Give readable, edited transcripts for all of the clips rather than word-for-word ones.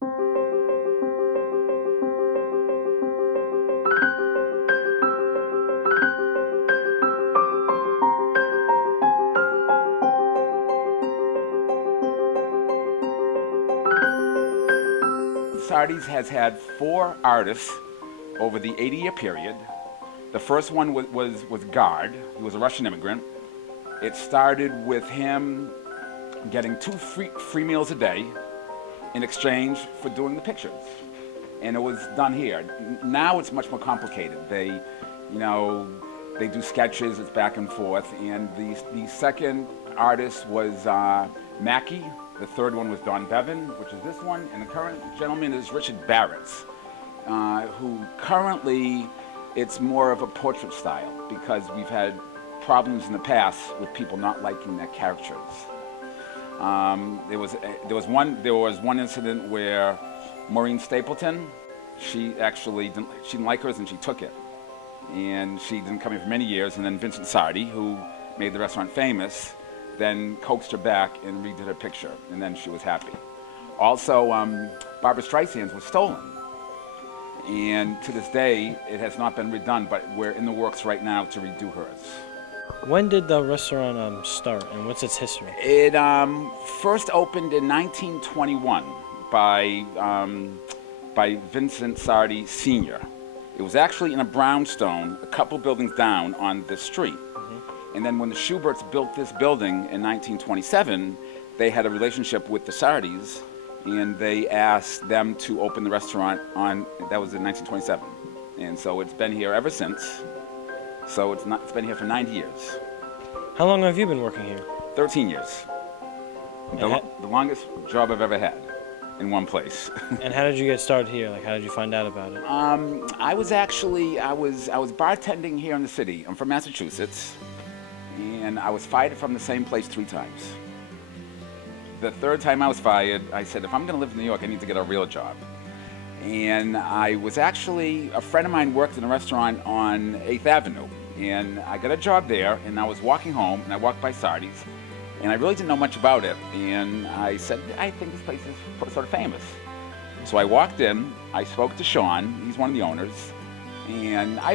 Sardi's has had 4 artists over the 80-year period. The first one was Gard. He was a Russian immigrant. It started with him getting 2 free meals a day in exchange for doing the pictures. And it was done here. Now it's much more complicated. They do sketches, it's back and forth. And the second artist was Mackie. The third one was Don Bevan, which is this one. And the current gentleman is Richard Barrett, who currently, it's more of a portrait style because we've had problems in the past with people not liking their characters. There was one incident where Maureen Stapleton, she didn't like hers and she took it. And she didn't come here for many years. And then Vincent Sardi, who made the restaurant famous, then coaxed her back and redid her picture, and then she was happy. Also, Barbra Streisand's was stolen. And to this day, it has not been redone, but we're in the works right now to redo hers. When did the restaurant start, and what's its history? It first opened in 1921 by Vincent Sardi Sr. It was actually in a brownstone, a couple buildings down on this street. And then when the Schuberts built this building in 1927, they had a relationship with the Sardis, and they asked them to open the restaurant that was in 1927. And so it's been here ever since. So it's been here for 90 years. How long have you been working here? 13 years. The longest job I've ever had in one place. And how did you get started here? Like, how did you find out about it? I was bartending here in the city. I'm from Massachusetts. And I was fired from the same place 3 times. The 3rd time I was fired, I said, if I'm going to live in New York, I need to get a real job. And I was actually, a friend of mine worked in a restaurant on 8th Avenue. And I got a job there, and I was walking home, and I walked by Sardi's. And I really didn't know much about it. And I said, I think this place is sort of famous. So I walked in, I spoke to Sean, he's one of the owners. And I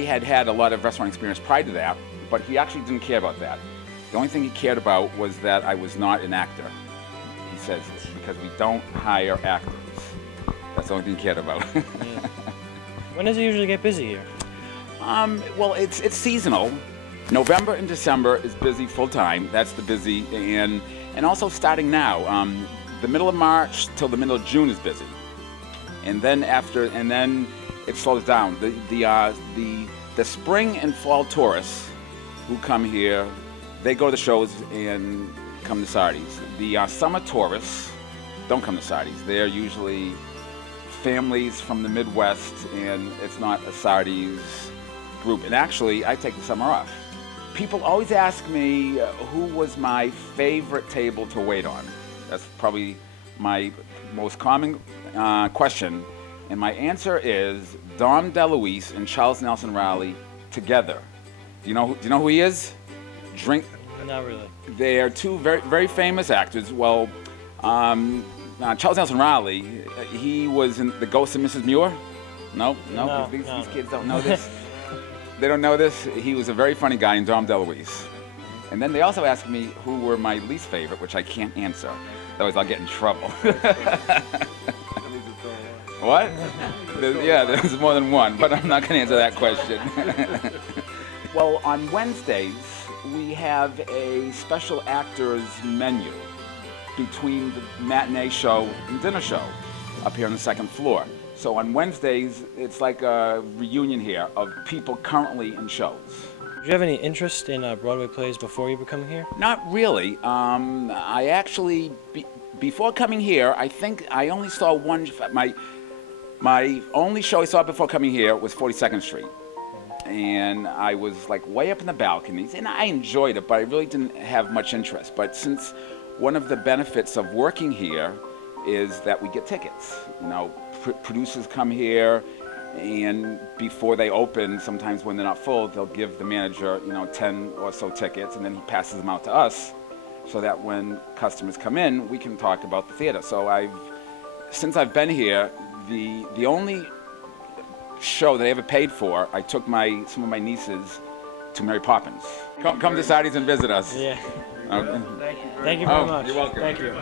had a lot of restaurant experience prior to that. But he actually didn't care about that. The only thing he cared about was that I was not an actor. He says, because we don't hire actors. That's the only thing he cared about. When does it usually get busy here? Well, it's seasonal. November and December is busy full time. That's the busy, and also starting now. The middle of March till the middle of June is busy, and then it slows down. The spring and fall tourists who come here, they go to the shows and come to Sardi's. The summer tourists don't come to Sardi's. They're usually families from the Midwest, and it's not a Sardi's group. And actually, I take the summer off. People always ask me who was my favorite table to wait on. That's probably my most common question. And my answer is Dom DeLuise and Charles Nelson Reilly together. Do you know who he is? Not really. They are 2 very, very famous actors. Well, Charles Nelson Reilly, he was in The Ghost of Mrs. Muir. No, these kids don't know this. They don't know this. He was a very funny guy named Dom DeLuise. And then they also asked me who were my least favorite, which I can't answer. Otherwise, I'll get in trouble. What? There's more than one, but I'm not going to answer that question. Well, on Wednesdays, we have a special actors menu between the matinee show and dinner show up here on the 2nd floor. So on Wednesdays, it's like a reunion here of people currently in shows. Did you have any interest in Broadway plays before you were coming here? Not really. I actually, before coming here, I think I only saw one. My only show I saw before coming here was 42nd Street. And I was like way up in the balconies, and I enjoyed it, but I really didn't have much interest. But since one of the benefits of working here is that we get tickets. Producers come here, and before they open, sometimes when they're not full, they'll give the manager, 10 or so tickets, and then he passes them out to us, so that when customers come in, we can talk about the theater. So since I've been here, the only show that I ever paid for, I took some of my nieces to Mary Poppins. Come to Sardi's and visit us. Yeah. Okay. Thank you very Oh, much. you're welcome. Thank you.